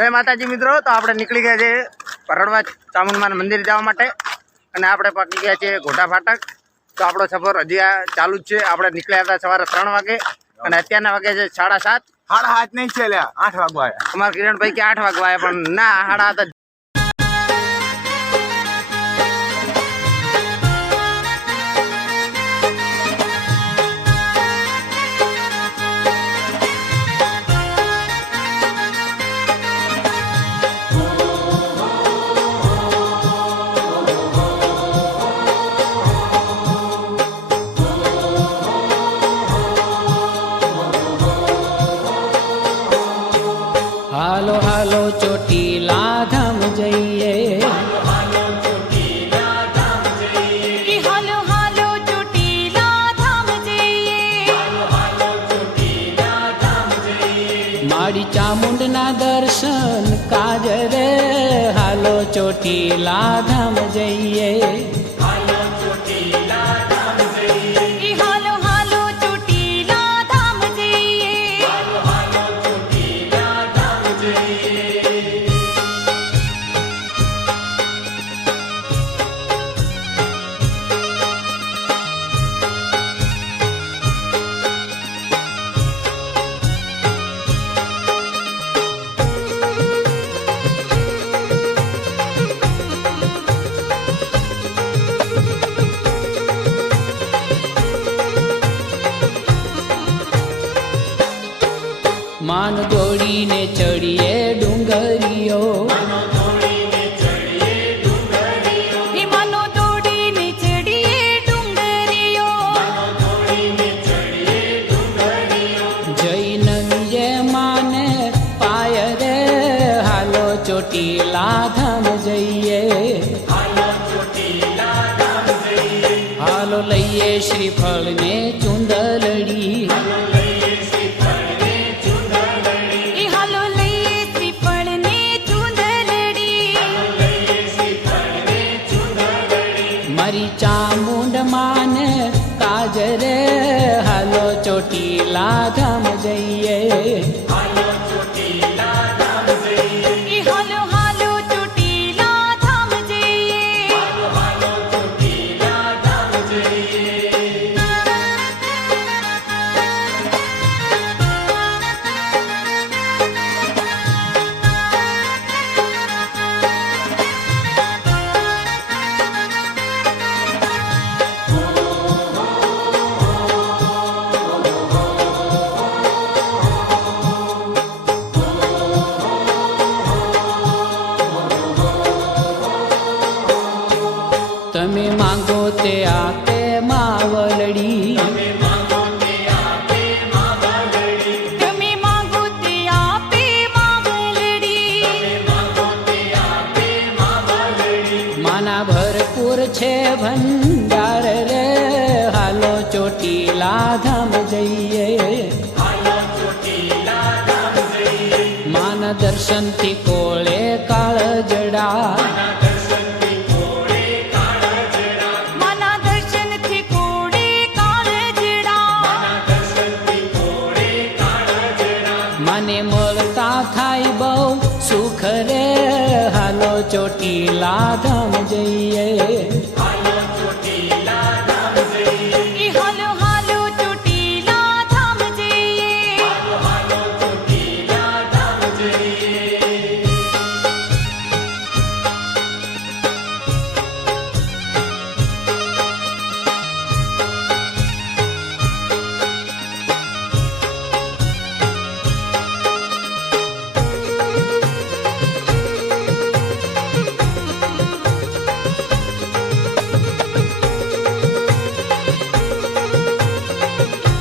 जय माताजी मित्रों। तो आपणे निकली गया है परड़वा चामुंडमा मंदिर जवा माटे अने आपणे पकी गया है घोटा फाटक। तो आपणो सफर हजी चालू ज छे। आपणे निकळ्या हता सवारे 3 वागे अने अत्याરના वागे छे 7:30। 7:30 नहीं चल्या 8 वागवा आया। अमार किरण भाई के 8 वागवा आया पण ना 7:30। हालो हालो चोटीला धाम जइए, हालो हालो चोटीला धाम जइए, हालो हालो चोटीला धाम जइए, हालो हालो चोटीला धाम जइए। मारी चामुंडना दर्शन काज रे, हालो चोटीला धाम जइए, हालो चोटीला धाम जइए, हालो हालो चोटीला धाम जइए, हालो हालो चोटीला धाम जइए। मान जोड़ीने चढ़िए डूंगरियो, मनो दौड़ीने चढ़िए डूंगरियो, मनो दौड़ीने चढ़िए डूंगरियो, मनो दौड़ीने चढ़िए डूंगरियो। जैन मिये माने पाय रे, हालो चोटीला धाम जइए, हालो चोटीला धाम जइए, हालो लइए श्रीफल ने चुंदलड़ी, हालो लइए श्रीफल ने चुंदलड़ी, हालो लइए श्रीफल ने चुंदलड़ी, हालो लइए श्रीफल ने चुंदलड़ी। मारी चामुंड माने काज रे, हालो चोटीला धाम जइए, हालो चोटीला धाम जइए, हालो हालो चोटीला धाम जइए, हालो हालो चोटीला धाम जइए। तमे मांगो ते आपे मावलड़ी, તમે માંગો તે આપે માવલડી, તમે માંગો તે આપે માવલડી, તમે માંગો તે આપે માવલડી। माना भरपूर छे भंडार रे, हालो चोटीला धाम जइए, હાલો ચોટીલા ધામ જઈએ, माना दर्शन थी कोळे काळ जड़ा, માના દર્શનથી કોળે કાળજડા, માના દર્શનથી કોળે કાળજડા, માના દર્શનથી કોળે કાળજડા। माने મળતા થાય બહુ સુખ રે, હાલો ચોટીલા ધામ જઈએ,